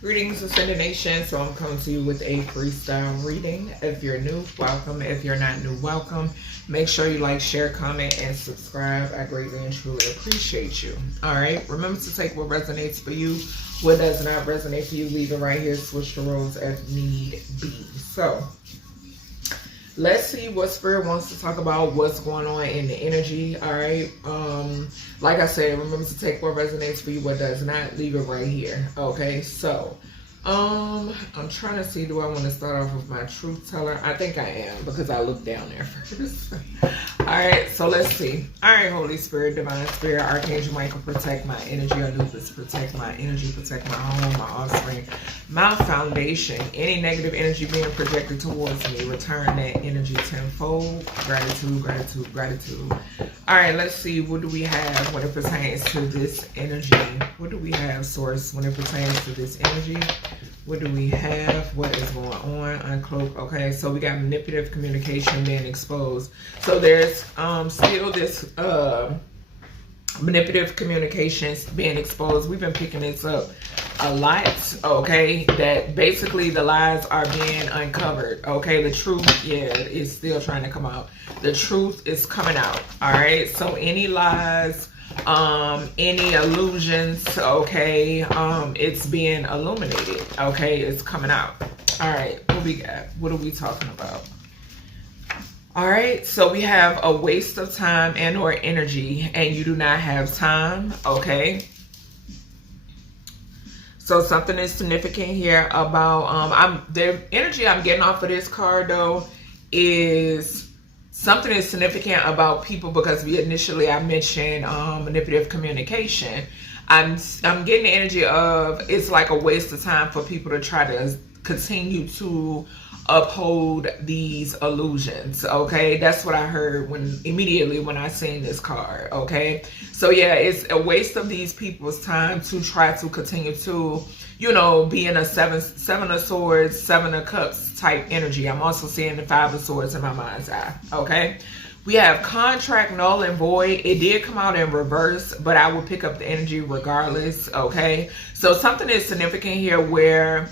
Greetings, Ascended Nation. So I'm coming to you with a freestyle reading. If you're new, welcome. If you're not new, welcome. Make sure you like, share, comment, and subscribe. I greatly and truly appreciate you. All right. Remember to take what resonates for you. What does not resonate for you, leave it right here. Switch the roles if need be. So let's see what Spirit wants to talk about, what's going on in the energy. All right. Like I said, remember to take what resonates for you, what does not, leave it right here. Okay, so I'm trying to see, do I want to start off with my truth teller? I think I am, because I looked down there first. All right, so let's see. All right, Holy Spirit, Divine Spirit, Archangel Michael, protect my energy. Anubis, protect my energy, protect my home, my offspring, my foundation. Any negative energy being projected towards me, return that energy tenfold. Gratitude, gratitude, gratitude. All right, let's see. What do we have when it pertains to this energy? What do we have, Source, when it pertains to this energy? What do we have? What is going on? Uncloak. Okay, so we got manipulative communication being exposed. So there's still this manipulative communications being exposed. We've been picking this up a lot, okay, that basically the lies are being uncovered, okay, the truth, yeah, is still trying to come out. The truth is coming out, all right, so any lies, any illusions, okay, it's being illuminated, okay, it's coming out. All right, what we got? What are we talking about? All right, so we have a waste of time and or energy, and you do not have time, okay? So something is significant here about, the energy I'm getting off of this card, though, is something is significant about people, because I mentioned manipulative communication. I'm getting the energy of it's like a waste of time for people to try to continue to uphold these illusions, okay? That's what I heard immediately when I seen this card, okay? So yeah, it's a waste of these people's time to try to continue to, you know, be in a seven of swords, seven of cups type energy. I'm also seeing the five of swords in my mind's eye, okay? We have contract null and void. It did come out in reverse, but I will pick up the energy regardless, okay? So something is significant here where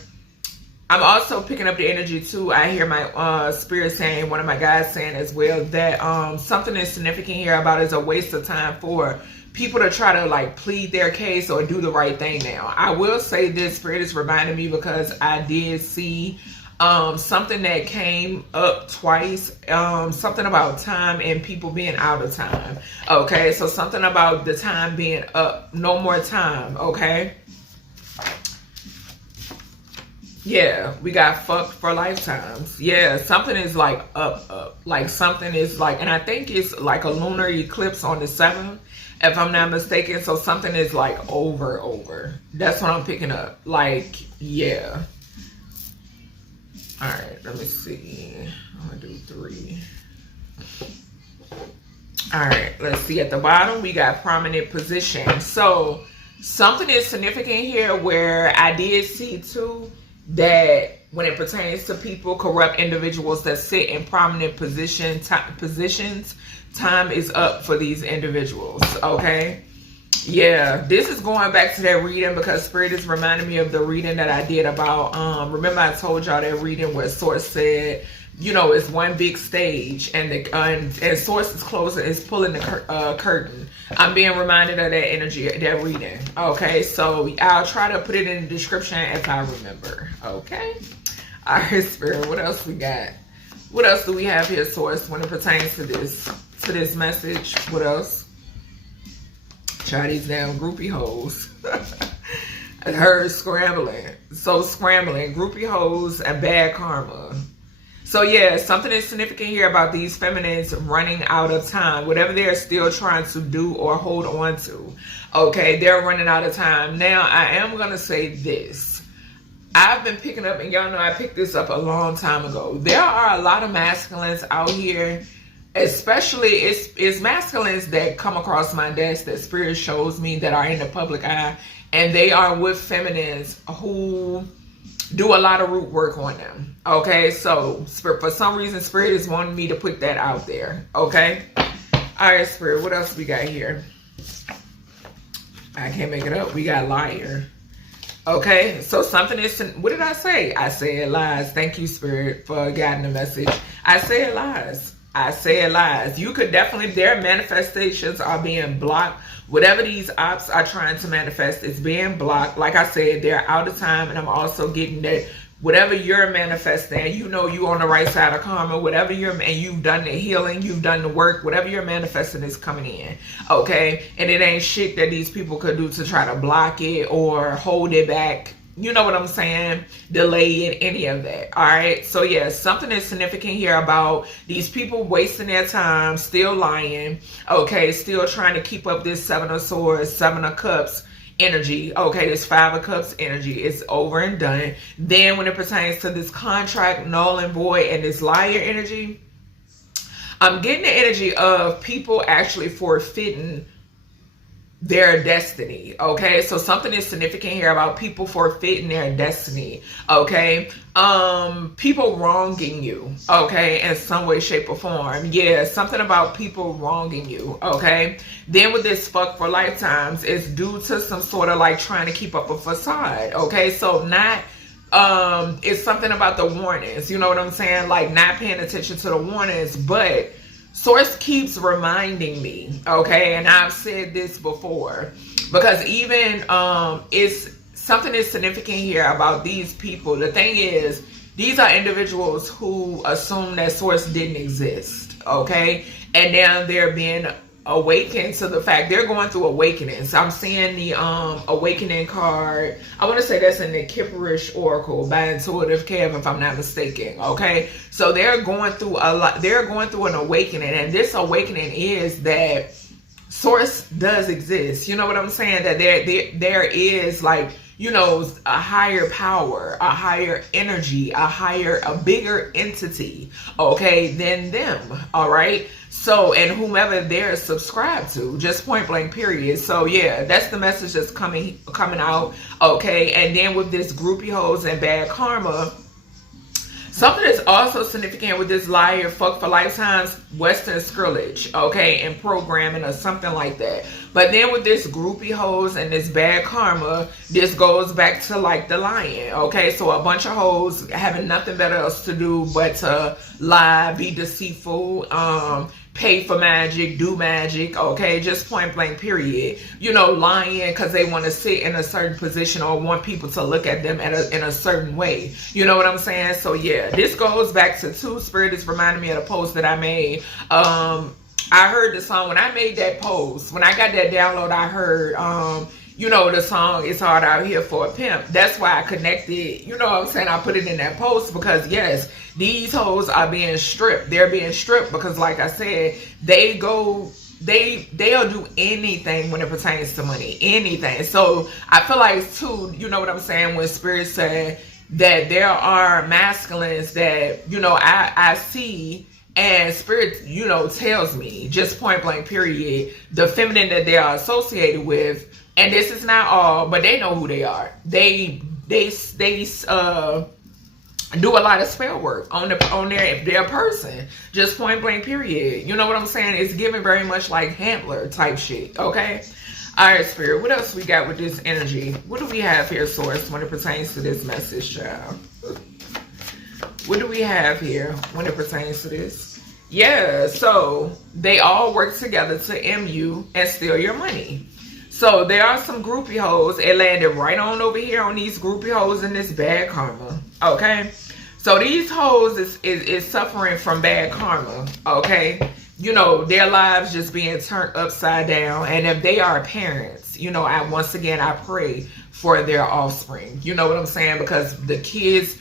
I'm also picking up the energy too. I hear my spirit saying, one of my guys saying as well, that something is significant here about is a waste of time for people to try to like plead their case or do the right thing now. I will say this, Spirit is reminding me, because I did see something that came up twice, something about time and people being out of time. Okay, so something about the time being up, no more time, okay? Yeah, we got fucked for lifetimes. Yeah, something is like up. Like something is like, and I think it's like a lunar eclipse on the 7th, if I'm not mistaken. So something is like over. That's what I'm picking up. Like, yeah. All right, let me see. I'm gonna do 3. All right, let's see. At the bottom, we got prominent position. So something is significant here where I did see too, that when it pertains to people, corrupt individuals that sit in prominent positions, time is up for these individuals, okay? Yeah, this is going back to that reading, because Spirit is reminding me of the reading that I did about, remember I told y'all that reading where Source said, you know, it's one big stage, and and Source is closing, is pulling the curtain. I'm being reminded of that energy, that reading. Okay, so I'll try to put it in the description if I remember. Okay. All right, Spirit. What else we got? What else do we have here, Source, when it pertains to this message? What else? Try these damn groupie hoes. Her scrambling. So scrambling. Groupie hoes and bad karma. So yeah, something is significant here about these feminines running out of time. Whatever they're still trying to do or hold on to, okay, they're running out of time. Now, I am going to say this. I've been picking up, and y'all know I picked this up a long time ago. There are a lot of masculines out here, especially it's masculines that come across my desk that Spirit shows me that are in the public eye, and they are with feminines who do a lot of root work on them. Okay, so for some reason, Spirit is wanting me to put that out there. Okay, all right, Spirit, what else we got here? I can't make it up. We got liar. Okay, so something is, what did I say? I said lies. Thank you, Spirit, for guiding the message. I said lies. I said lies. You could definitely, their manifestations are being blocked. Whatever these ops are trying to manifest is being blocked. Like I said, they're out of time, and I'm also getting that whatever you're manifesting, you know you on the right side of karma, whatever and you've done the healing, you've done the work, whatever you're manifesting is coming in, okay? And it ain't shit that these people could do to try to block it or hold it back. You know what I'm saying? Delay it, any of that, all right? So yeah, something is significant here about these people wasting their time, still lying, okay? Still trying to keep up this Seven of Swords, Seven of Cups energy. Okay, this Five of Cups energy is over and done. Then when it pertains to this contract, null and void, and this liar energy, I'm getting the energy of people actually forfeiting their destiny. Okay, so something is significant here about people forfeiting their destiny. Okay, people wronging you, okay, in some way, shape, or form. Yeah, something about people wronging you. Okay, then with this fuck for lifetimes, it's due to some sort of like trying to keep up a facade. Okay, so not it's something about the warnings, you know what I'm saying, like not paying attention to the warnings. But Source keeps reminding me, okay, and I've said this before, because even it's something is significant here about these people. The thing is, these are individuals who assume that Source didn't exist, okay, and now they're being awakened to the fact they're going through awakenings. I'm seeing the awakening card. I want to say that's in the Kipperish Oracle by Intuitive Kev, if I'm not mistaken. Okay, so they're going through a lot. They're going through an awakening, and this awakening is that Source does exist. You know what I'm saying? That there is, like, you know, a higher power, a higher energy, a bigger entity, okay, than them. All right. So, and whomever they're subscribed to, just point blank, period. So yeah, that's the message that's coming out. Okay. And then with this groupie hoes and bad karma, something that's also significant with this liar, fuck for lifetimes, Western Scrillage, okay, and programming or something like that. But then with this groupie hoes and this bad karma, this goes back to like the lion, okay? So a bunch of hoes having nothing better else to do but to lie, be deceitful, pay for magic, do magic, okay? Just point blank, period. You know, lying because they want to sit in a certain position or want people to look at them in a certain way. You know what I'm saying? So yeah, this goes back to two. Spirit is reminding me of the post that I made. I heard the song when I made that post. When I got that download, I heard, you know, the song "It's Hard Out Here for a Pimp." That's why I connected, you know what I'm saying? I put it in that post because, yes, these hoes are being stripped. They're being stripped because, like I said, they'll do anything when it pertains to money. Anything. So I feel like, too, you know what I'm saying, when Spirit said that there are masculines that, you know, I see, and Spirit, you know, tells me, just point blank, period, the feminine that they are associated with. And this is not all, but they know who they are. They do a lot of spell work on their person. Just point blank, period. You know what I'm saying? It's giving very much like Handler type shit. Okay. All right, Spirit. What else we got with this energy? What do we have here, Source, when it pertains to this message, child? What do we have here when it pertains to this? Yeah, so they all work together to MU and steal your money. So there are some groupie hoes. It landed right on over here on these groupie hoes in this bad karma. Okay, so these hoes is suffering from bad karma. Okay, you know, their lives just being turned upside down. And if they are parents, you know, I pray for their offspring. You know what I'm saying? Because the kids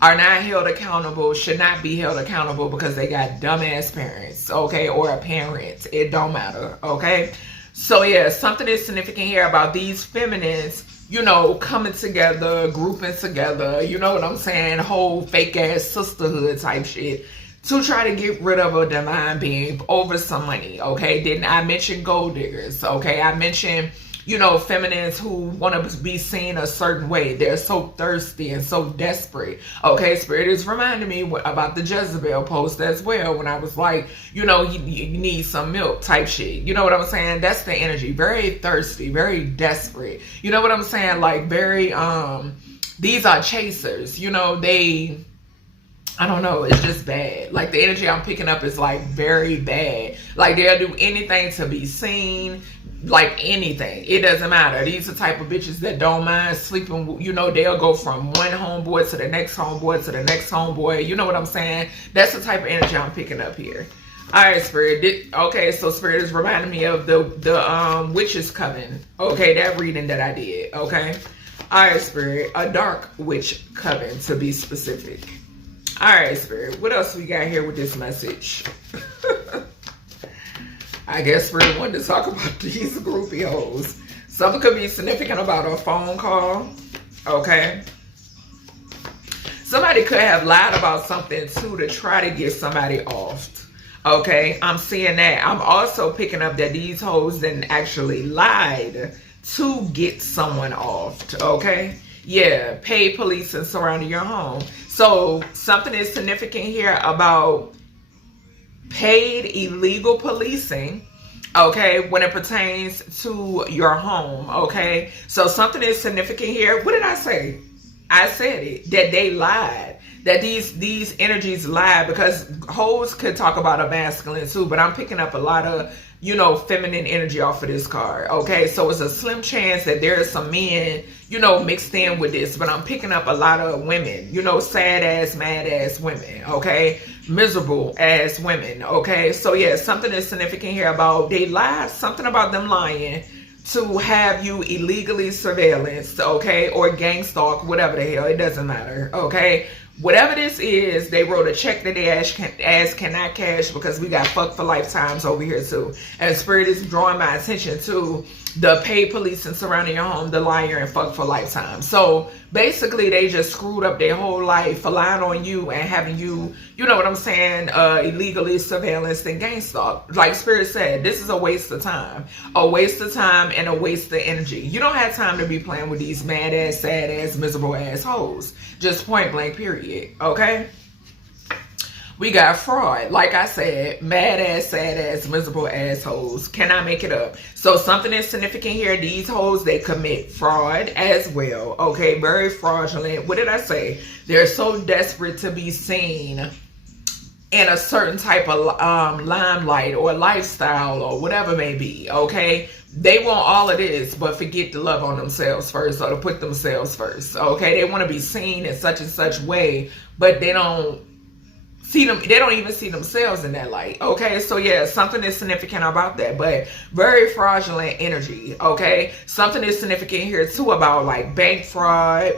are not held accountable, should not be held accountable because they got dumbass parents, okay, or a parent. It don't matter, okay? So yeah, something is significant here about these feminines, you know, coming together, grouping together, you know what I'm saying, whole fake ass sisterhood type shit to try to get rid of a divine being over some money, okay? Didn't I mention gold diggers, okay? I mentioned, you know, feminines who want to be seen a certain way. They're so thirsty and so desperate. Okay, Spirit is reminding me about the Jezebel post as well, when I was like, you know, you need some milk type shit. You know what I'm saying? That's the energy. Very thirsty, very desperate. You know what I'm saying? Like very, these are chasers. You know, I don't know, it's just bad. Like the energy I'm picking up is like very bad. Like they'll do anything to be seen, like anything. It doesn't matter. These are the type of bitches that don't mind sleeping. You know, they'll go from one homeboy to the next homeboy to the next homeboy. You know what I'm saying? That's the type of energy I'm picking up here. All right, Spirit. Okay, so Spirit is reminding me of the witch's coven. Okay, that reading that I did. Okay. All right, Spirit. A dark witch coven, to be specific. All right, Spirit. What else we got here with this message? I guess Spirit wanted to talk about these groupie hoes. Something could be significant about a phone call. Okay. Somebody could have lied about something too to try to get somebody off. Okay. I'm seeing that. I'm also picking up that these hoes then actually lied to get someone off. Okay. Yeah. Paid police and surrounding your home. So something is significant here about paid illegal policing, okay, when it pertains to your home, okay? So something is significant here. What did I say? I said it, that they lied, that these energies lied, because hoes could talk about a masculine too, but I'm picking up a lot of, you know, feminine energy off of this card. Okay, so it's a slim chance that there are some men, you know, mixed in with this, but I'm picking up a lot of women, you know, sad ass, mad ass women. Okay, miserable ass women. Okay, so yeah, something is significant here about they lied, something about them lying to have you illegally surveillance, okay, or gang stalk, whatever the hell, it doesn't matter. Okay, whatever this is, they wrote a check that they ass cannot cash, because we got fucked for lifetimes over here too. And Spirit is drawing my attention to the paid police and surrounding your home, the liar, and fuck for lifetime. So basically they just screwed up their whole life for lying on you and having you, you know what I'm saying, illegally surveillance and gang stalk. Like Spirit said, this is a waste of time. A waste of time and a waste of energy. You don't have time to be playing with these mad ass, sad ass, miserable ass hoes. Just point blank period. Okay? We got fraud. Like I said, mad ass, sad ass, miserable assholes. Cannot make it up. So something is significant here. These hoes, they commit fraud as well. Okay, very fraudulent. What did I say? They're so desperate to be seen in a certain type of limelight or lifestyle or whatever it may be. Okay, they want all of this, but forget to love on themselves first, or to put themselves first. Okay, they want to be seen in such and such way, but they don't see them, they don't even see themselves in that light. Okay, so yeah, something is significant about that, but very fraudulent energy. Okay, something is significant here too about like bank fraud,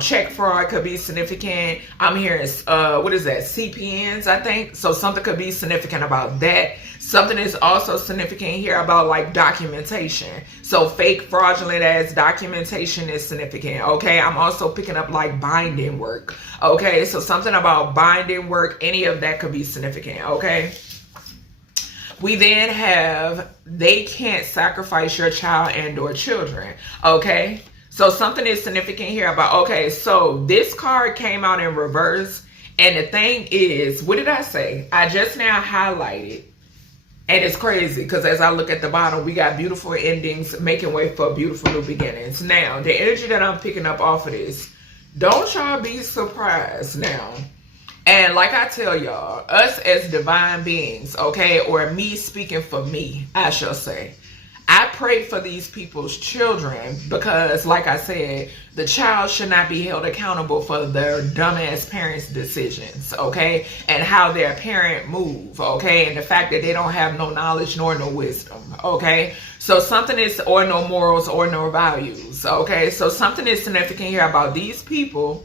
check fraud could be significant. I'm hearing what is that, CPNs, I think. So something could be significant about that. Something is also significant here about like documentation. So fake fraudulent ass documentation is significant. Okay, I'm also picking up like binding work. Okay, so something about binding work, any of that could be significant. Okay, we then have they can't sacrifice your child and or children. Okay, so something is significant here about, okay, so this card came out in reverse, and the thing is, what did I say? I just now highlighted. And it's crazy because as I look at the bottom, we got beautiful endings making way for beautiful new beginnings. Now, the energy that I'm picking up off of this, don't y'all be surprised now. And like I tell y'all, us as divine beings, okay, or me speaking for me, I shall say, I pray for these people's children because, like I said, the child should not be held accountable for their dumbass parents' decisions, okay? And how their parent move, okay? And the fact that they don't have no knowledge nor no wisdom, okay? So something is, or no morals or no values, okay? So something is significant here about these people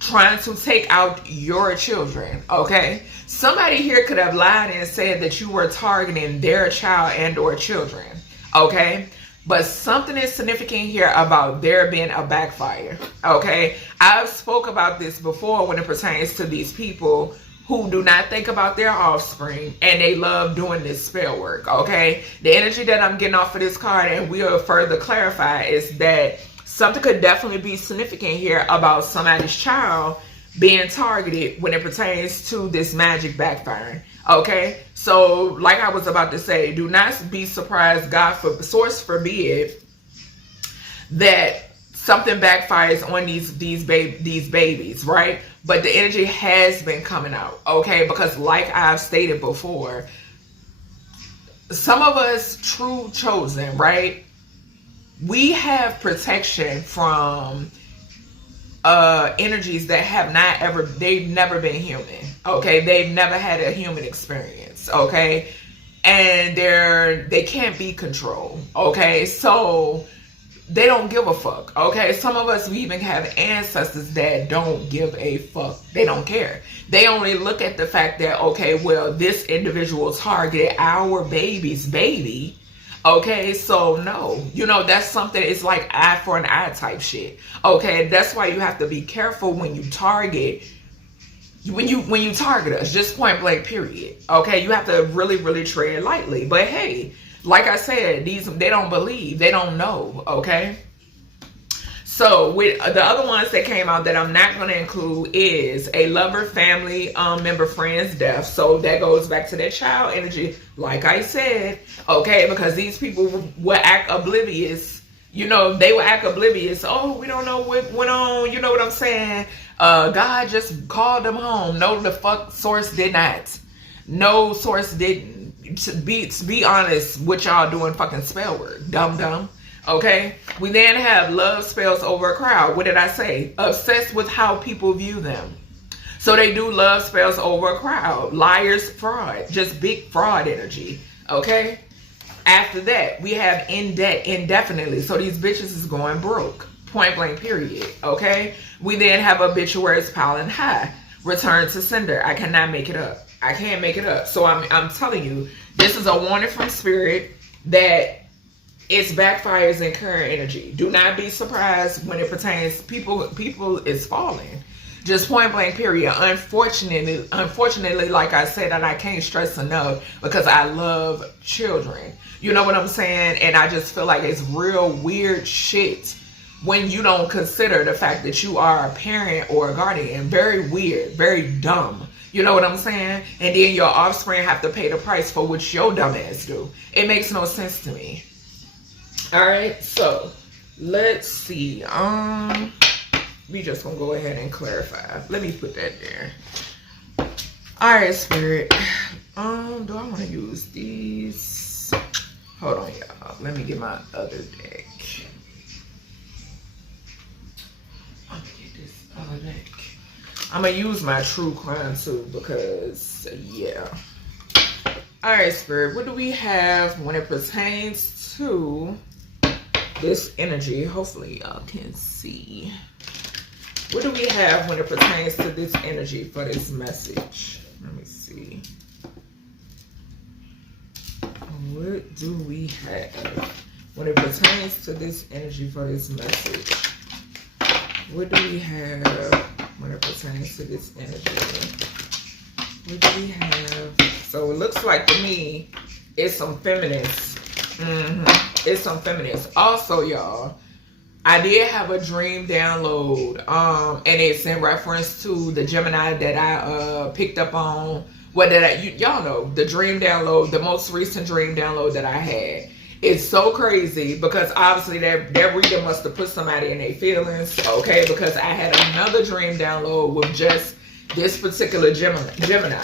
trying to take out your children, okay? Somebody here could have lied and said that you were targeting their child and or children. Okay, but something is significant here about there being a backfire. Okay, I've spoke about this before when it pertains to these people who do not think about their offspring, and they love doing this spell work, okay? The energy that I'm getting off of this card, and we'll further clarify, is that something could definitely be significant here about somebody's child being targeted when it pertains to this magic backfiring, okay? So, like I was about to say, do not be surprised, source forbid, that something backfires on these babies, right? But the energy has been coming out, okay? Because like I've stated before, some of us true chosen, right? We have protection from energies that have not ever, they've never been human, okay? They've never had a human experience, okay? And they can't be controlled, okay? So they don't give a fuck, okay? Some of us, we even have ancestors that don't give a fuck. They don't care. They only look at the fact that, okay, well, this individual targeted our baby's baby, okay? So no, you know, that's something, it's like eye for an eye type shit, okay? That's why you have to be careful when you target, when you target us, just point blank period, okay? You have to really, really tread lightly. But hey, like I said, they don't believe, they don't know, okay? So with the other ones that came out that I'm not going to include is a lover, family member, friend's death. So that goes back to that child energy, like I said, okay? Because these people will act oblivious. You know, they will act oblivious. Oh, we don't know what went on. You know what I'm saying? God just called them home. No, the fuck source did not. No, source didn't. To be honest, what y'all doing fucking spell work, dumb, okay? We then have love spells over a crowd. What did I say? Obsessed with how people view them. So they do love spells over a crowd. Liars, fraud, just big fraud energy, okay? After that, we have in debt indefinitely. So these bitches is going broke, point blank period, okay? We then have obituaries piling high. Return to sender. I cannot make it up. I can't make it up. So I'm telling you, this is a warning from spirit that it's backfires in current energy. Do not be surprised when it pertains, people is falling. Just point blank period. Unfortunately, like I said, and I can't stress enough, because I love children. You know what I'm saying? And I just feel like it's real weird shit when you don't consider the fact that you are a parent or a guardian. Very weird, very dumb. You know what I'm saying? And then your offspring have to pay the price for what your dumb ass do. It makes no sense to me. All right, so let's see. We just gonna go ahead and clarify. Let me put that there. All right, spirit. Do I want to use these? Hold on, y'all. Let me get my other deck. I'm gonna get this other deck. I'm gonna use my true crime too, because yeah. All right, spirit, what do we have when it pertains to this energy? Hopefully y'all can see. What do we have when it pertains to this energy for this message? Let me see. What do we have when it pertains to this energy for this message? What do we have when it pertains to this energy? What do we have? So it looks like to me, it's some feminists. It's some feminists. Also, y'all, I did have a dream download, and it's in reference to the Gemini that I picked up on. What did y'all know? The dream download, the most recent dream download that I had. It's so crazy because obviously that reader must have put somebody in their feelings, okay? Because I had another dream download with just this particular Gemini.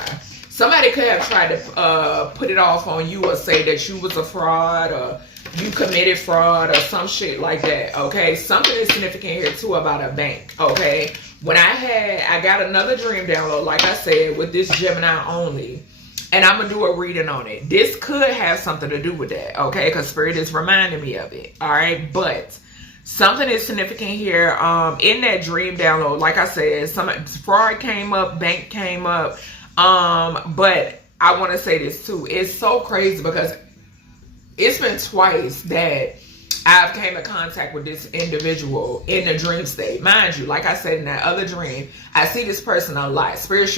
Somebody could have tried to put it off on you or say that you was a fraud or you committed fraud or some shit like that, okay? Something is significant here too about a bank, okay? When I got another dream download, like I said, with this Gemini only. And I'm going to do a reading on it. This could have something to do with that, okay? Because Spirit is reminding me of it, all right? But something is significant here. In that dream download, like I said, some fraud came up, bank came up. But I want to say this too. It's so crazy because it's been twice that I've came in contact with this individual in the dream state. Mind you, like I said in that other dream, I see this person a lot. Spirit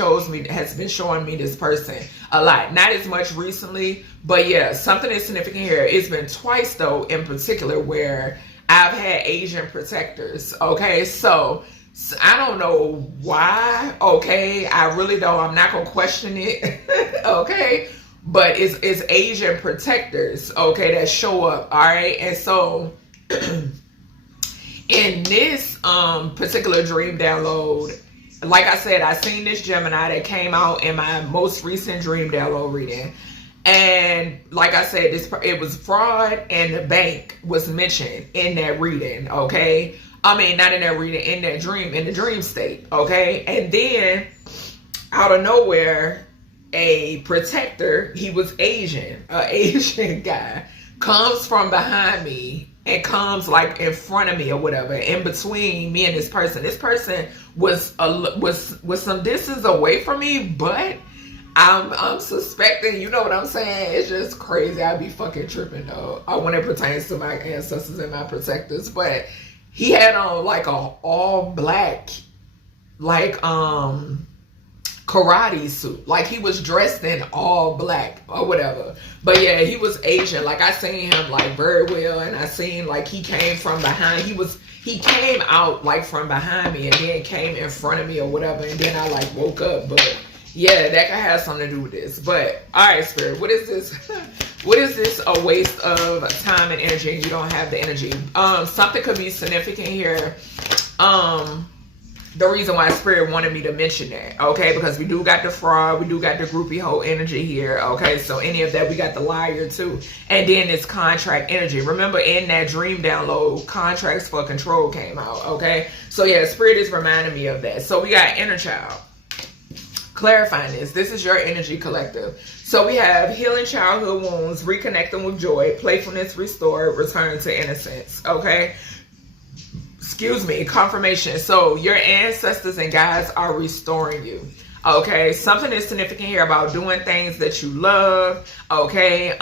has been showing me this person a lot. Not as much recently, but yeah, something is significant here. It's been twice though, in particular, where I've had Asian protectors. Okay, so I don't know why. Okay, I really don't. I'm not gonna question it. Okay. But it's Asian protectors, okay, that show up, all right? And so in this particular dream download, like I said, I seen this Gemini that came out in my most recent dream download reading. And like I said, it was fraud, and the bank was mentioned in that reading, okay? I mean, not in that reading, in that dream, in the dream state, okay? And then out of nowhere, a protector, he was Asian, an Asian guy, comes from behind me and comes like in front of me or whatever, in between me and this person. This person was some distance away from me, but I'm suspecting, you know what I'm saying? It's just crazy. I'd be fucking tripping though, when it pertains to my ancestors and my protectors. But he had on like a all black, like karate suit, like he was dressed in all black or whatever. But yeah, he was Asian. Like I seen him like very well, and I seen like he came from behind. He came out like from behind me and then came in front of me or whatever, and then I like woke up. But yeah, that could have something to do with this. But all right, Spirit, what is this? What is this? A waste of time and energy, and you don't have the energy. Something could be significant here. The reason why Spirit wanted me to mention that, okay, because we do got the fraud, we do got the groupie hoe energy here, okay, so any of that, we got the liar too, and then this contract energy. Remember in that dream download, contracts for control came out, okay, so yeah, Spirit is reminding me of that. So we got inner child, clarifying this is your energy collective. So we have healing childhood wounds, reconnecting with joy, playfulness restored, return to innocence, okay. Excuse me, confirmation. So your ancestors and guides are restoring you. Okay, something is significant here about doing things that you love. Okay,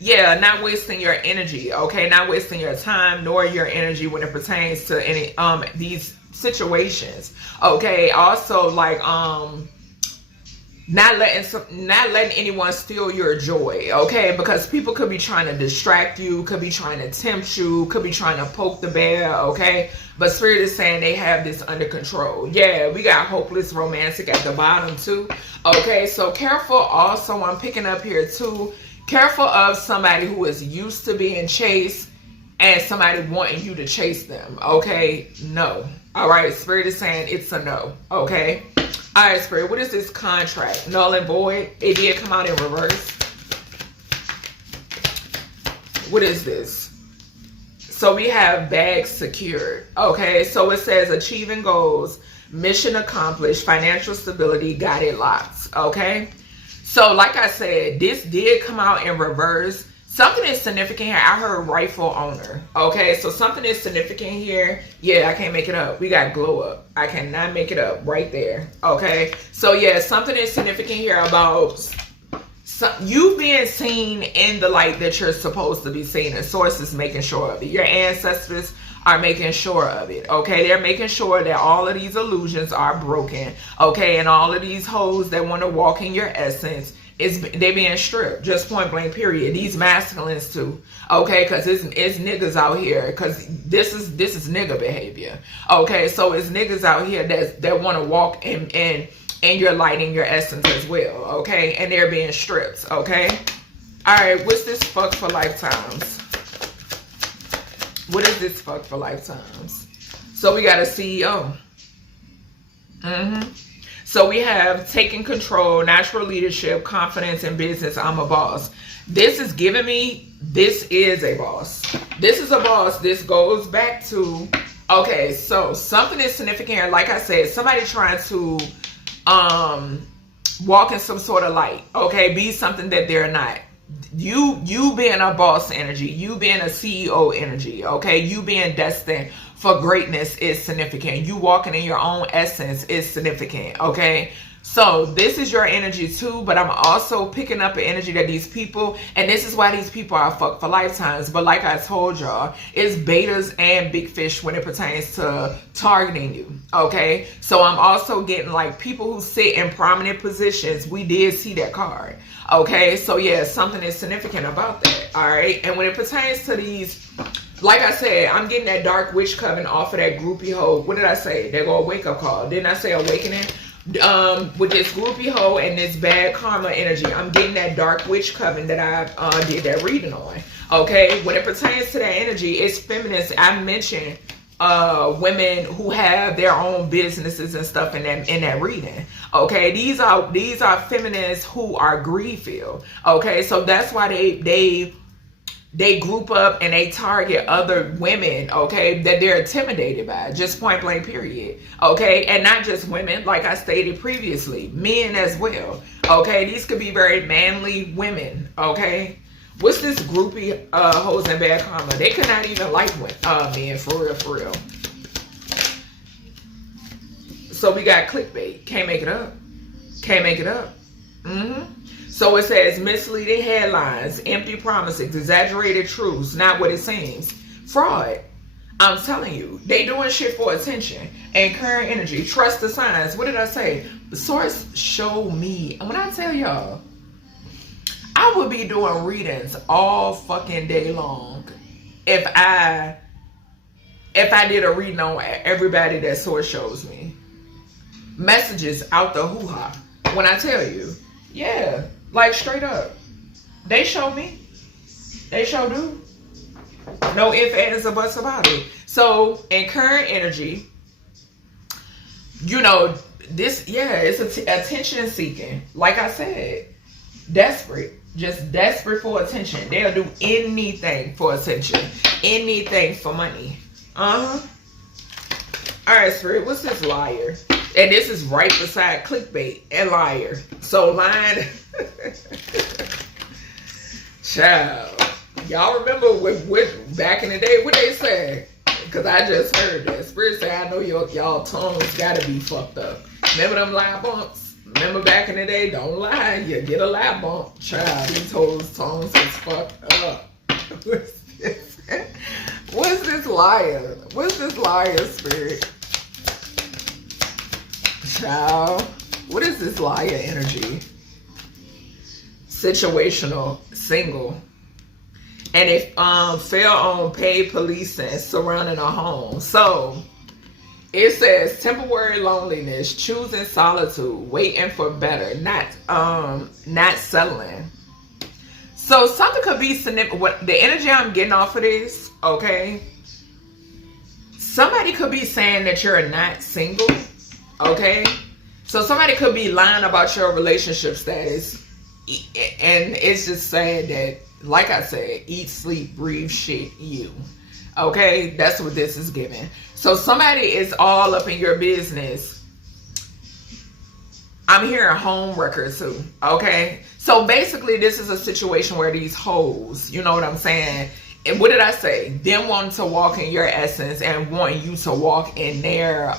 yeah, not wasting your energy. Okay, not wasting your time nor your energy when it pertains to any these situations. Okay, also like not letting anyone steal your joy, okay? Because people could be trying to distract you, could be trying to tempt you, could be trying to poke the bear, okay? But Spirit is saying they have this under control. Yeah, we got hopeless romantic at the bottom too, okay? So careful also, I'm picking up here too, careful of somebody who is used to being chased and somebody wanting you to chase them, okay? No. All right, Spirit is saying it's a no, okay? All right, Spirit, what is this contract? Null and void. It did come out in reverse. What is this? So we have bags secured. Okay, so it says achieving goals, mission accomplished, financial stability, got it locked. Okay, so like I said, this did come out in reverse. Something is significant here. I heard rightful owner. Okay, so something is significant here. Yeah, I can't make it up. We got glow up. I cannot make it up right there. Okay, so yeah, something is significant here about you being seen in the light that you're supposed to be seen. And source is making sure of it. Your ancestors are making sure of it. Okay, they're making sure that all of these illusions are broken. Okay, and all of these hoes that want to walk in your essence, they being stripped, just point blank period. These masculines too, okay, because it's niggas out here, because this is nigga behavior, okay. So it's niggas out here that want to walk in your light, in your essence as well, okay, and they're being stripped, okay. All right, what's this fuck for lifetimes? What is this fuck for lifetimes? So we got a CEO. So we have taking control, natural leadership, confidence in business. I'm a boss. This is giving me, this is a boss. This is a boss. This goes back to, okay, so something is significant here. Like I said, somebody trying to walk in some sort of light, okay, be something that they're not. You being a boss energy, you being a CEO energy, okay, you being destined for greatness is significant. You walking in your own essence is significant, okay. So this is your energy too, but I'm also picking up an energy that these people, and this is why these people are fucked for lifetimes. But like I told y'all, it's betas and big fish when it pertains to targeting you. Okay, so I'm also getting like people who sit in prominent positions. We did see that card. Okay, so yeah, something is significant about that. All right, and when it pertains to these, like I said, I'm getting that dark witch coven off of that groupie hoe. What did I say? They go a wake up call. Didn't I say awakening? With this groupie hoe and this bad karma energy, I'm getting that dark witch coven that I did that reading on. Okay, when it pertains to that energy, it's feminist. I mentioned women who have their own businesses and stuff in that reading. Okay, these are feminists who are greed filled. Okay, so that's why they group up and they target other women, okay, that they're intimidated by, just point blank period. Okay, and not just women, like I stated previously, men as well. Okay, these could be very manly women. Okay, what's this groupie hoes and bad karma? They could not even like men, for real. So we got clickbait. Can't make it up. So it says misleading headlines, empty promises, exaggerated truths, not what it seems. Fraud. I'm telling you, they doing shit for attention and current energy. Trust the signs. What did I say? The source show me. And when I tell y'all, I would be doing readings all fucking day long if I did a reading on everybody that source shows me. Messages out the hoo-ha. When I tell you, yeah. Like straight up. They show me. They show do. No ifs, ands, or buts about it. So in current energy, you know, this, yeah, it's attention seeking. Like I said, desperate. Just desperate for attention. They'll do anything for attention. Anything for money. Alright, Spirit, what's this liar? And this is right beside clickbait and liar. So lying. Child. Y'all remember with back in the day what they said? Because I just heard that. Spirit say, I know y'all tongues gotta be fucked up. Remember them lie bumps? Remember back in the day? Don't lie. You get a lie bump. Child, these hoes tongues is fucked up. What's this liar? What's this liar, Spirit? Child, what is this liar energy? Situational, single. And it fell on paid policing surrounding a home. So it says temporary loneliness, choosing solitude, waiting for better, not settling. So something could be significant. What the energy I'm getting off of this, okay? Somebody could be saying that you're not single. Okay, so somebody could be lying about your relationship status, and it's just saying that, like I said, eat, sleep, breathe, shit, you. Okay, that's what this is giving. So somebody is all up in your business. I'm hearing home wreckers too. Okay, so basically this is a situation where these hoes, you know what I'm saying? And what did I say? Them wanting to walk in your essence and wanting you to walk in their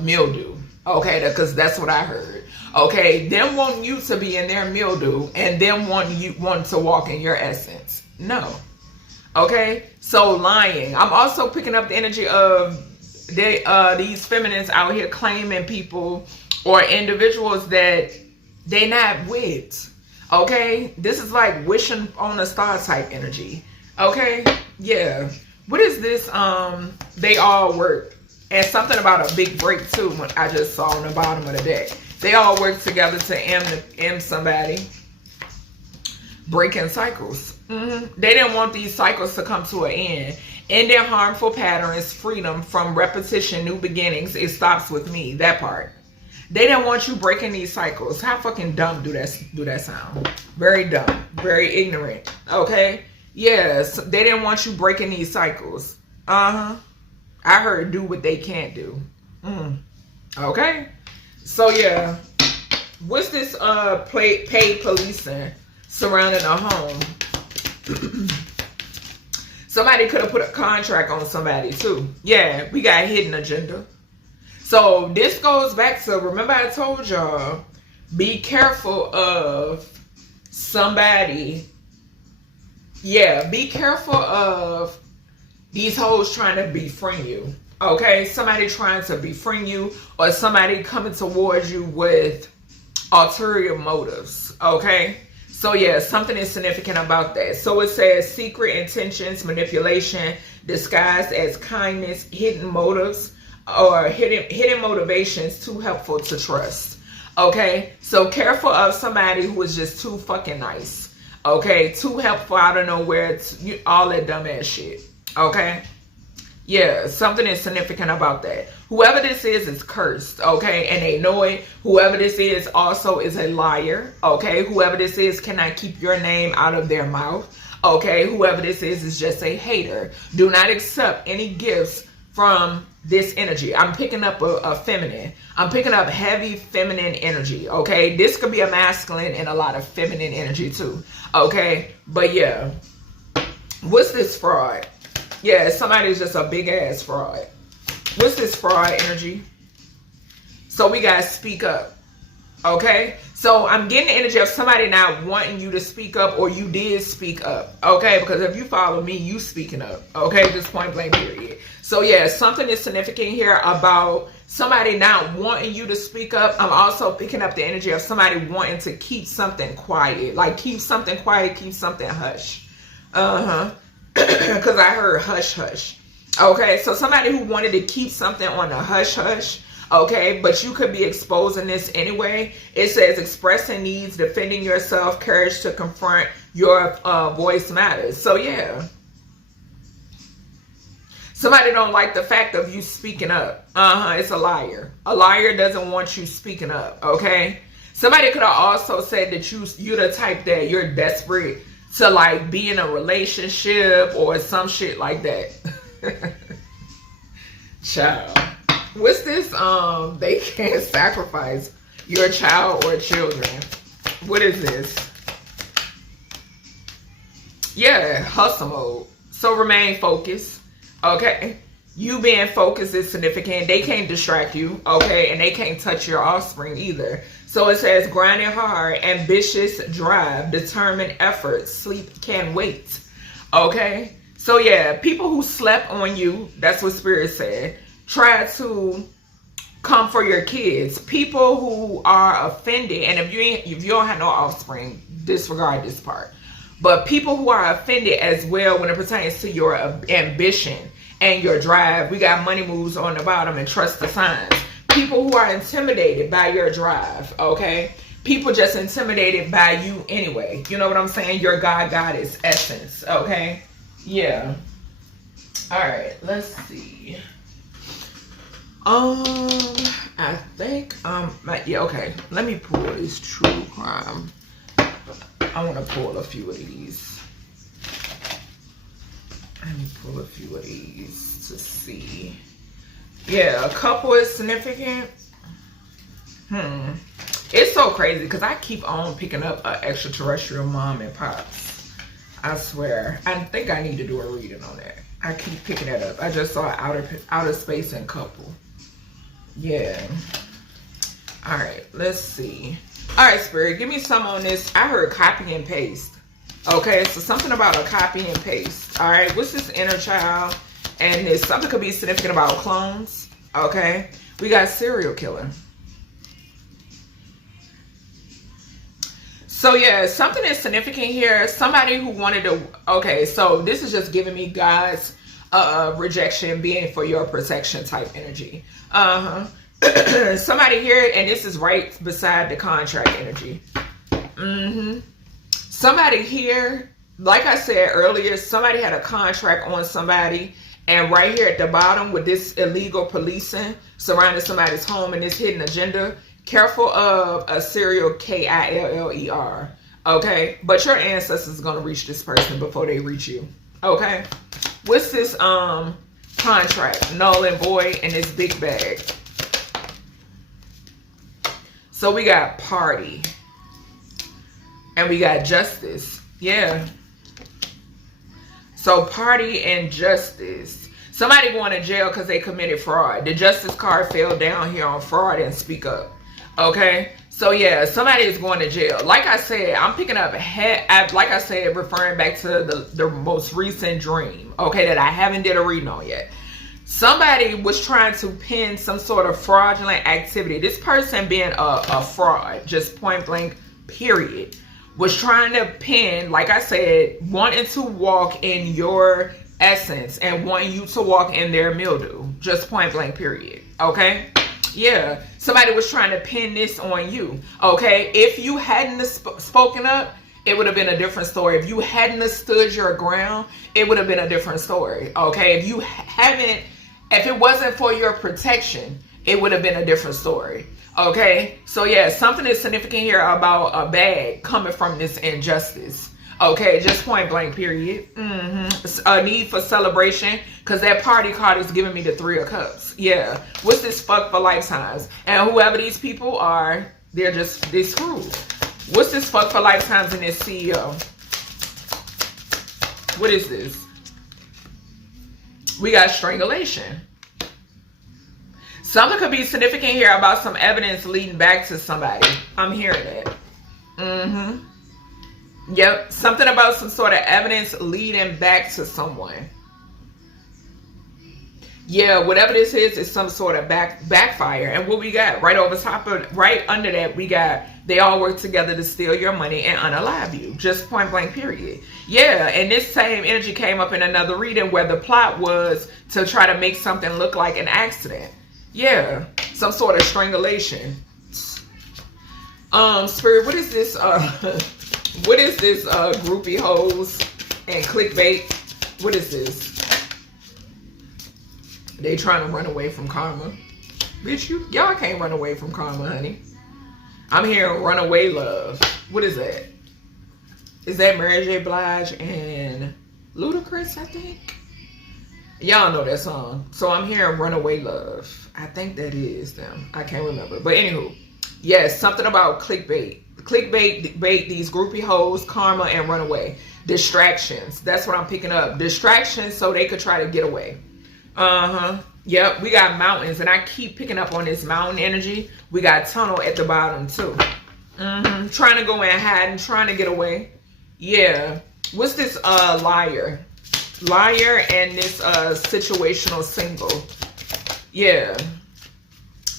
mildew. Okay, because that's what I heard. Okay, them wanting you to be in their mildew and them wanting to walk in your essence. No. Okay, so lying. I'm also picking up the energy of these feminists out here claiming people or individuals that they not with. Okay, this is like wishing on a star type energy. Okay, yeah. What is this? They all work. And something about a big break too, when I just saw on the bottom of the deck. They all work together to end somebody. Breaking cycles. They didn't want these cycles to come to an end. Ending harmful patterns, freedom from repetition, new beginnings. It stops with me, that part. They didn't want you breaking these cycles. How fucking dumb do that sound? Very dumb. Very ignorant. Okay? Yes, they didn't want you breaking these cycles. I heard do what they can't do. Okay. So yeah. What's this paid policing surrounding a home? Somebody could have put a contract on somebody too. Yeah, we got hidden agenda. So this goes back to, remember I told y'all Be careful of somebody. Yeah, be careful of these hoes trying to befriend you. Okay, somebody trying to befriend you, or somebody coming towards you with ulterior motives. Okay, so yeah, something is significant about that. So it says secret intentions, manipulation, disguised as kindness, hidden motives, or hidden motivations too helpful to trust. Okay, so careful of somebody who is just too fucking nice. Okay, too helpful out of nowhere, all that dumbass shit. Okay, yeah, something is significant about that. Whoever this is cursed, okay, and they know it. Whoever this is also is a liar, okay. Whoever this is cannot keep your name out of their mouth, okay. Whoever this is just a hater. Do not accept any gifts from this energy. I'm picking up a feminine. I'm picking up heavy feminine energy, okay. This could be a masculine and a lot of feminine energy too, okay. But yeah, what's this fraud? Yeah, somebody's just a big ass fraud. What's this fraud energy? So we gotta speak up, okay? So I'm getting the energy of somebody not wanting you to speak up, or you did speak up, okay? Because if you follow me, you speaking up, okay? Just point blank period. So yeah, something is significant here about somebody not wanting you to speak up. I'm also picking up the energy of somebody wanting to keep something quiet. Like keep something quiet, keep something hush. Because I heard hush hush. Okay, so somebody who wanted to keep something on the hush hush, okay, but you could be exposing this anyway. It says expressing needs, defending yourself, courage to confront your voice matters. So yeah, somebody don't like the fact of you speaking up. It's a liar. A liar doesn't want you speaking up, okay. Somebody could have also said that you're the type that you're desperate to like be in a relationship or some shit like that. Child, what's this? They can't sacrifice your child or children. What is this? Yeah, hustle mode. So remain focused. Okay, you being focused is significant. They can't distract you, okay, and they can't touch your offspring either. So it says grinding hard, ambitious drive, determined effort, sleep can wait. Okay, so yeah, people who slept on you, that's what Spirit said, try to come for your kids. People who are offended, and if you don't have no offspring, disregard this part. But people who are offended as well when it pertains to your ambition and your drive. We got money moves on the bottom and trust the signs. People who are intimidated by your drive, okay? People just intimidated by you anyway. You know what I'm saying? Your God goddess essence, okay? Yeah. All right, let's see. I think, yeah, okay. Let me pull this true crime. I want to pull a few of these. Let me pull a few of these to see. Yeah, a couple is significant. It's so crazy because I keep on picking up an extraterrestrial mom and pops. I swear. I think I need to do a reading on that. I keep picking that up. I just saw outer space and couple. Yeah. All right, let's see. All right, Spirit, give me some on this. I heard copy and paste. Okay, so something about a copy and paste. All right, what's this inner child? And this something could be significant about clones. Okay, we got serial killer. So yeah, something is significant here. Somebody who wanted to, okay, so this is just giving me God's rejection being for your protection type energy. Somebody here, and this is right beside the contract energy. Somebody here, like I said earlier, somebody had a contract on somebody, and right here at the bottom with this illegal policing surrounding somebody's home and this hidden agenda, careful of a serial killer, okay? But your ancestors are going to reach this person before they reach you, okay? What's this contract, null and void, in this big bag? So we got party. And we got justice. Yeah. So party and justice. Somebody going to jail because they committed fraud. The justice card fell down here on fraud and speak up. Okay. So yeah, somebody is going to jail. Like I said, I'm picking up, like I said, referring back to the most recent dream, okay, that I haven't did a reading on yet. Somebody was trying to pin some sort of fraudulent activity. This person being a fraud, just point blank, period, was trying to pin, like I said, wanting to walk in your essence and wanting you to walk in their mildew, just point blank, period, okay? Yeah, somebody was trying to pin this on you, okay? If you hadn't spoken up, it would have been a different story. If you hadn't stood your ground, it would have been a different story, okay? If it wasn't for your protection, it would have been a different story, okay? So yeah, something is significant here about a bag coming from this injustice. Okay, just point blank, period. A need for celebration, because that party card is giving me the 3 of Cups. Yeah, what's this fuck for lifetimes? And whoever these people are, they're screwed. What's this fuck for lifetimes in this CEO? What is this? We got strangulation. Something could be significant here about some evidence leading back to somebody. I'm hearing it. Yep, something about some sort of evidence leading back to someone. Yeah, whatever this is some sort of backfire. And what we got right over top of, right under that, we got, they all work together to steal your money and unalive you. Just point blank, period. Yeah, and this same energy came up in another reading where the plot was to try to make something look like an accident. Yeah, some sort of strangulation. Spirit, what is this? What is this, groupie hoes and clickbait? What is this? They trying to run away from karma. Bitch, y'all can't run away from karma, honey. I'm hearing runaway love. What is that? Is that Mary J. Blige and Ludacris, I think? Y'all know that song. So I'm hearing runaway love. I think that is them. I can't remember. But anywho, yes, something about clickbait. Clickbait, these groupie hoes, karma, and runaway. Distractions. That's what I'm picking up. Distractions so they could try to get away. Yep, we got mountains. And I keep picking up on this mountain energy. We got tunnel at the bottom, too. Trying to go in hiding, trying to get away. Yeah. What's this liar? Liar and this situational single. Yeah.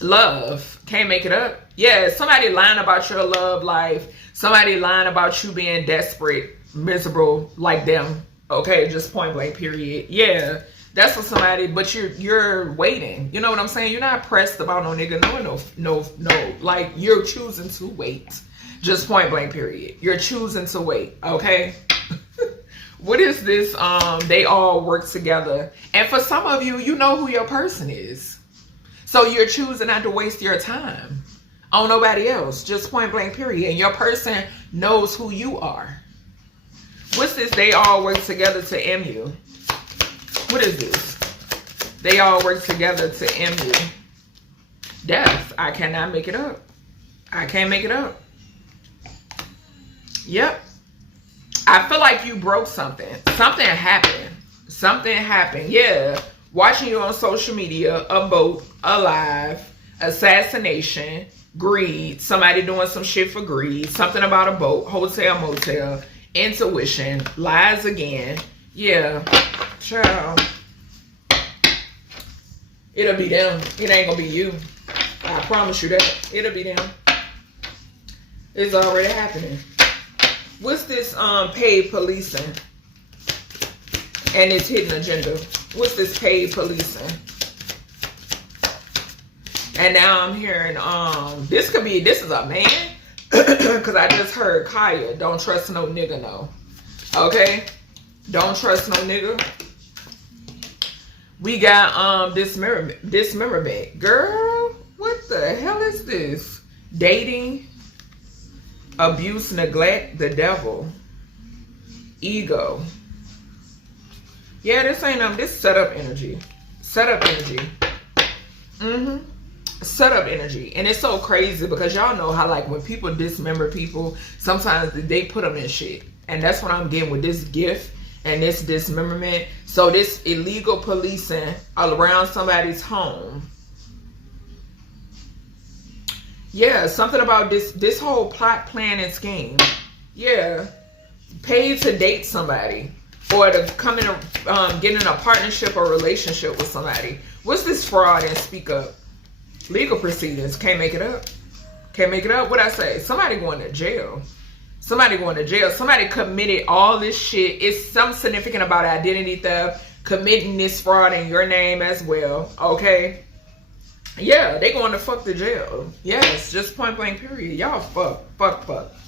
Love. Can't make it up. Yeah, somebody lying about your love life. Somebody lying about you being desperate, miserable like them. Okay, just point blank, period. Yeah, that's for somebody, but you're waiting. You know what I'm saying? You're not pressed about no nigga. No. Like, you're choosing to wait. Just point blank, period. You're choosing to wait, okay? What is this? They all work together. And for some of you, you know who your person is. So you're choosing not to waste your time on nobody else. Just point blank, period. And your person knows who you are. What's this? They all work together to M you. What is this? They all work together to M you. Death. I cannot make it up. I can't make it up. Yep. I feel like you broke something. Something happened. Something happened. Yeah. Watching you on social media, a boat, alive, assassination, greed, somebody doing some shit for greed, something about a boat, hotel, motel, intuition, lies again. Yeah. Child. It'll be them. It ain't gonna be you. I promise you that. It'll be them. It's already happening. What's this paid policing and its hidden agenda? What's this paid policing? And now I'm hearing this is a man, because I just heard Kaya, don't trust no nigga, no. Okay, don't trust no nigga. We got dismemberment. Girl, what the hell is this? Dating, abuse, neglect, the devil, ego. Yeah, this ain't this setup energy. Setup energy. Setup energy. And it's so crazy because y'all know how, like, when people dismember people, sometimes they put them in shit. And that's what I'm getting with this gift and this dismemberment. So this illegal policing around somebody's home. Yeah, something about this whole plot, plan, and scheme. Yeah. Paid to date somebody. Or to come in get in a partnership or relationship with somebody. What's this fraud and speak up? Legal proceedings. Can't make it up. Can't make it up. What I say? Somebody going to jail. Somebody going to jail. Somebody committed all this shit. It's something significant about identity theft. Committing this fraud in your name as well. Okay? Yeah, they going to fuck the jail. Yes, just point blank period. Y'all fuck.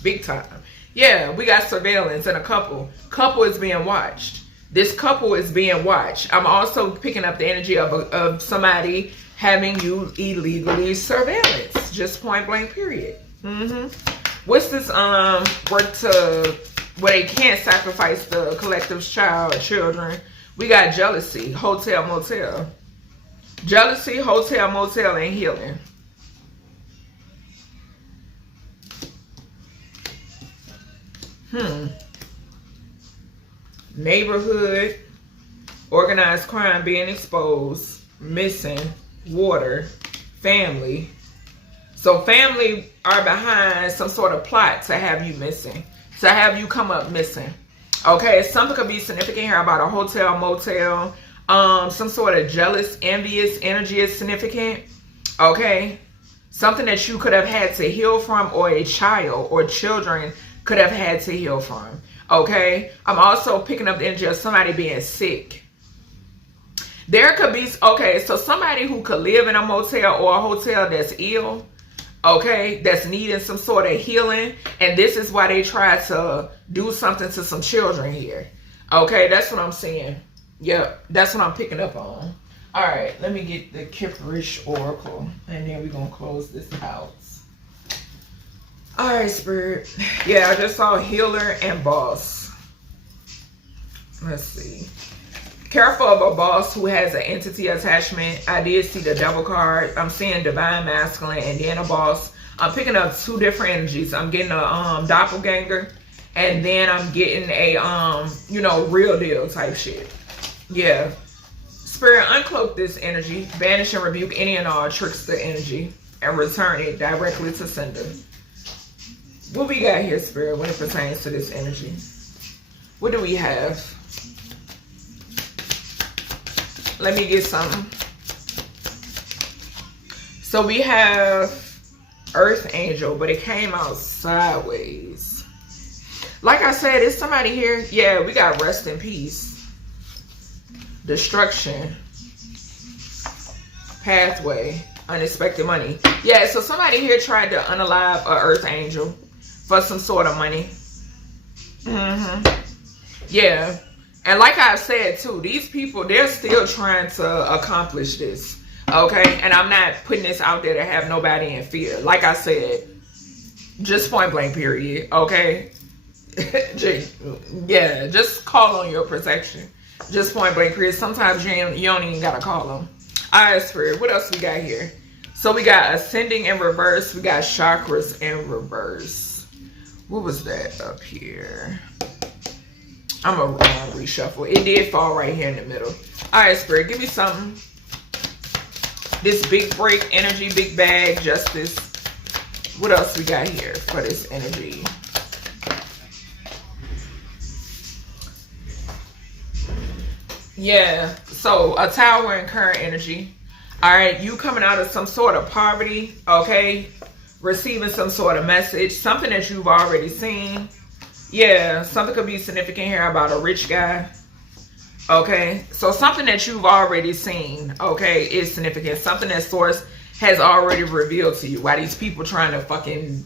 Big time. Yeah, we got surveillance and a couple. Couple is being watched. This couple is being watched. I'm also picking up the energy of somebody having you illegally surveillance. Just point blank period. What's this work to where they can't sacrifice the collective's child or children? We got jealousy, hotel, motel. Jealousy, hotel, motel, and healing. Neighborhood, organized crime being exposed, missing, water, family. So family are behind some sort of plot to have you missing, to have you come up missing. Okay, something could be significant here about a hotel, motel. Some sort of jealous, envious energy is significant. Okay, something that you could have had to heal from, or a child or children could have had to heal from. Okay, I'm also picking up the energy of somebody being sick. There could be, okay, so somebody who could live in a motel or a hotel that's ill, okay, that's needing some sort of healing, and this is why they try to do something to some children here. Okay, that's what I'm saying. Yep, that's what I'm picking up on. All right, let me get the Kipperish Oracle, and then we're going to close this out. All right, Spirit. Yeah, I just saw healer and boss. Let's see. Careful of a boss who has an entity attachment. I did see the devil card. I'm seeing divine masculine and then a boss. I'm picking up two different energies. I'm getting a doppelganger, and then I'm getting a real deal type shit. Yeah. Spirit, uncloak this energy, banish and rebuke any and all trickster energy, and return it directly to sender. What we got here, Spirit, when it pertains to this energy? What do we have? Let me get something. So we have Earth Angel, but it came out sideways. Like I said, is somebody here? Yeah, we got rest in peace. Destruction. Pathway. Unexpected money. Yeah, so somebody here tried to unalive a Earth Angel for some sort of money. Yeah. And like I said too, these people, they're still trying to accomplish this. Okay? And I'm not putting this out there to have nobody in fear. Like I said, just point blank period. Okay? Yeah, just call on your protection. Just point blank period. Sometimes you don't even gotta call them. Alright, Spirit, what else we got here? So we got ascending in reverse. We got chakras in reverse. What was that up here? I'm going to reshuffle. It did fall right here in the middle. All right, Spirit, give me something. This big break energy, big bag, justice. What else we got here for this energy? Yeah, so a tower in current energy. All right, you coming out of some sort of poverty, okay? Receiving some sort of message, something that you've already seen. Yeah, something could be significant here about a rich guy. Okay, so something that you've already seen, okay, is significant. Something that Source has already revealed to you. Why these people trying to fucking...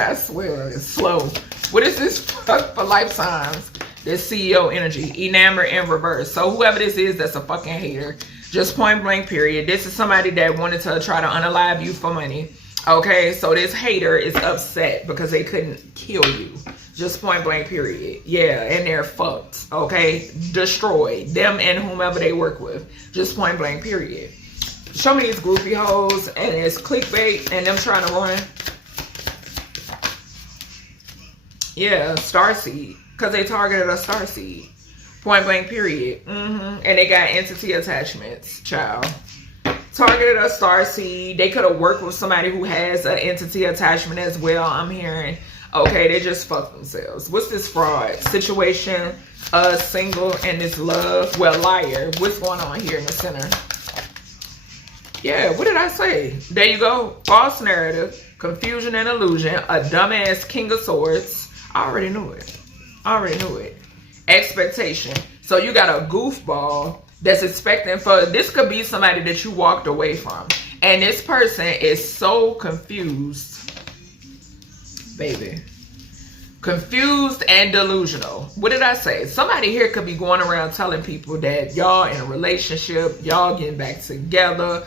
I swear, it's slow. What is this fuck for lifetimes? This CEO energy, enamored in reverse. So whoever this is, that's a fucking hater. Just point blank period. This is somebody that wanted to try to unalive you for money. Okay, so this hater is upset because they couldn't kill you. Just point blank period. Yeah, and they're fucked. Okay, destroyed. Them and whomever they work with. Just point blank period. Show me these groupie hoes and it's clickbait and them trying to run. Yeah, starseed. Because they targeted a starseed. Point blank period. And they got entity attachments, child. targeted a starseed. They could have worked with somebody who has an entity attachment as well, I'm hearing. Okay, they just fucked themselves. What's this fraud situation? Single and this love. Well, liar. What's going on here in the center? Yeah, what did I say? There you go. False narrative, confusion and illusion, a dumbass king of swords. I already knew it. I already knew it. Expectation. So you got a goofball that's expecting for, this could be somebody that you walked away from. And this person is so confused. Baby. Confused and delusional. What did I say? Somebody here could be going around telling people that y'all in a relationship, y'all getting back together.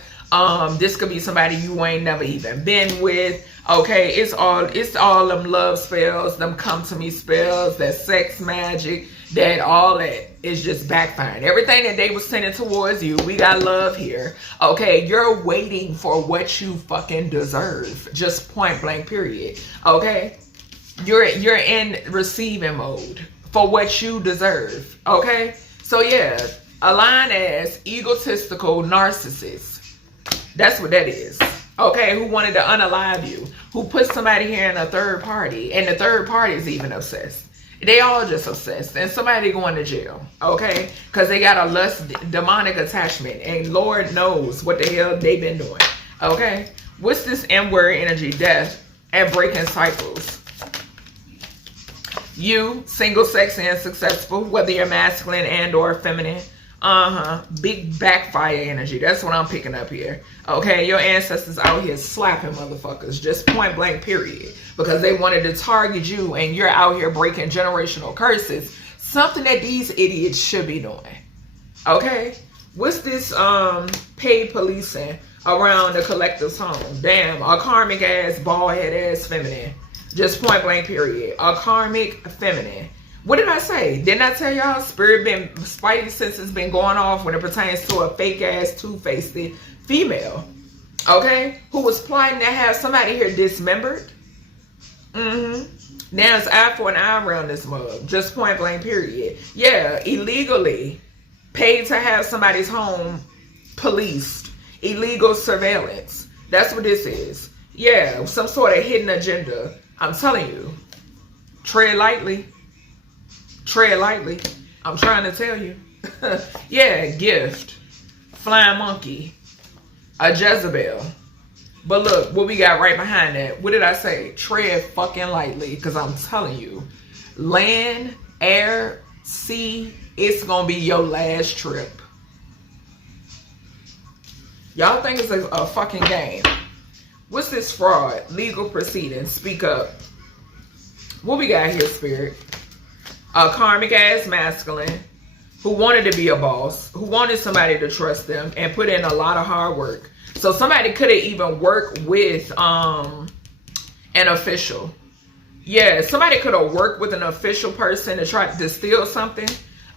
This could be somebody you ain't never even been with. Okay, it's all them love spells, them come to me spells, that sex magic, that all that is just backfiring. Everything that they was sending towards you, we got love here. Okay, you're waiting for what you fucking deserve. Just point blank period. Okay, you're in receiving mode for what you deserve. Okay, so yeah, align as egotistical narcissist. That's what that is. Okay, who wanted to unalive you, who put somebody here in a third party, and the third party is even obsessed. They all just obsessed, and somebody going to jail, okay? Because they got a lust, demonic attachment, and Lord knows what the hell they've been doing, okay? What's this M-word energy? Death and breaking cycles. You, single, sexy, and successful, whether you're masculine and or feminine. Big backfire energy. That's what I'm picking up here. Okay, your ancestors out here slapping motherfuckers. Just point blank period. Because they wanted to target you and you're out here breaking generational curses. Something that these idiots should be doing. Okay? What's this paid policing around the collective's home? Damn, a karmic ass, bald head ass feminine. Just point blank period. A karmic feminine. What did I say? Didn't I tell y'all spidey senses been going off when it pertains to a fake ass two-faced female? Okay? Who was plotting to have somebody here dismembered? Now it's eye for an eye around this mug. Just point blank period. Yeah, illegally paid to have somebody's home policed. Illegal surveillance. That's what this is. Yeah, some sort of hidden agenda. I'm telling you. Tread lightly. Tread lightly. I'm trying to tell you. Yeah, gift. Flying monkey. A Jezebel. But look, what we got right behind that. What did I say? Tread fucking lightly. Because I'm telling you. Land, air, sea. It's going to be your last trip. Y'all think it's a fucking game. What's this fraud? Legal proceedings. Speak up. What we got here, Spirit? A karmic ass masculine who wanted to be a boss, who wanted somebody to trust them and put in a lot of hard work. So somebody could have even worked with an official. Yeah, somebody could have worked with an official person to try to steal something.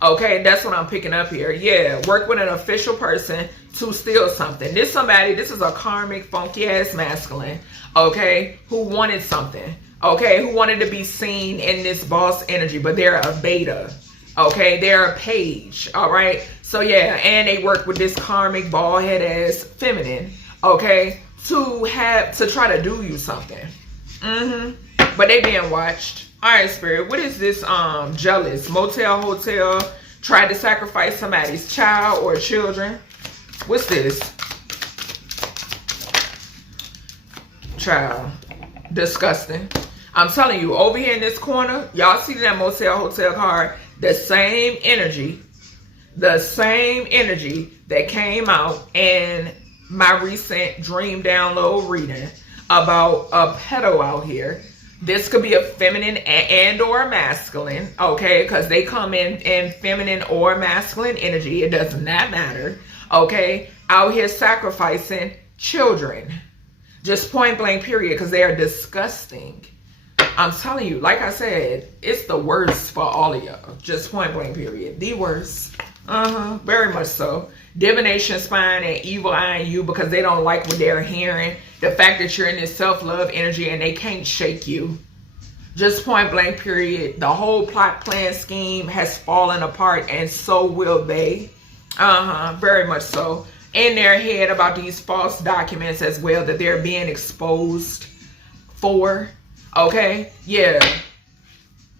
Okay, that's what I'm picking up here. Yeah, work with an official person to steal something. This is a karmic, funky ass masculine, okay, who wanted something. Okay, who wanted to be seen in this boss energy, but they're a beta. Okay, they're a page. All right. So yeah, and they work with this karmic bald head ass feminine. Okay, to try to do you something. But they being watched. All right, Spirit. What is this? Jealous motel hotel tried to sacrifice somebody's child or children. What's this? Child. Disgusting. I'm telling you, over here in this corner, y'all see that motel hotel card? The same energy that came out in my recent dream download reading about a pedo out here. This could be a feminine and or masculine, okay? Because they come in feminine or masculine energy. It does not matter, okay? Out here sacrificing children. Just point blank period, because they are disgusting. I'm telling you, like I said, it's the worst for all of y'all. Just point blank period. The worst. Very much so. Divination, spying, and evil eyeing you because they don't like what they're hearing. The fact that you're in this self-love energy and they can't shake you. Just point blank period. The whole plot, plan, scheme has fallen apart, and so will they. Very much so. in their head about these false documents as well that they're being exposed for. Okay, yeah,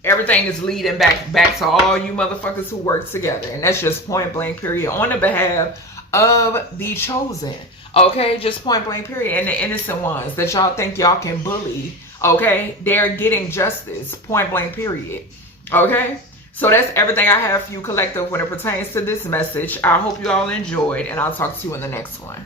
everything is leading back to all you motherfuckers who work together, and that's just point blank period on the behalf of the chosen. Okay, just point blank period. And the innocent ones that y'all think y'all can bully, okay, they're getting justice, point blank period. Okay, so that's everything I have for you, collective, when it pertains to this message. I hope you all enjoyed, and I'll talk to you in the next one.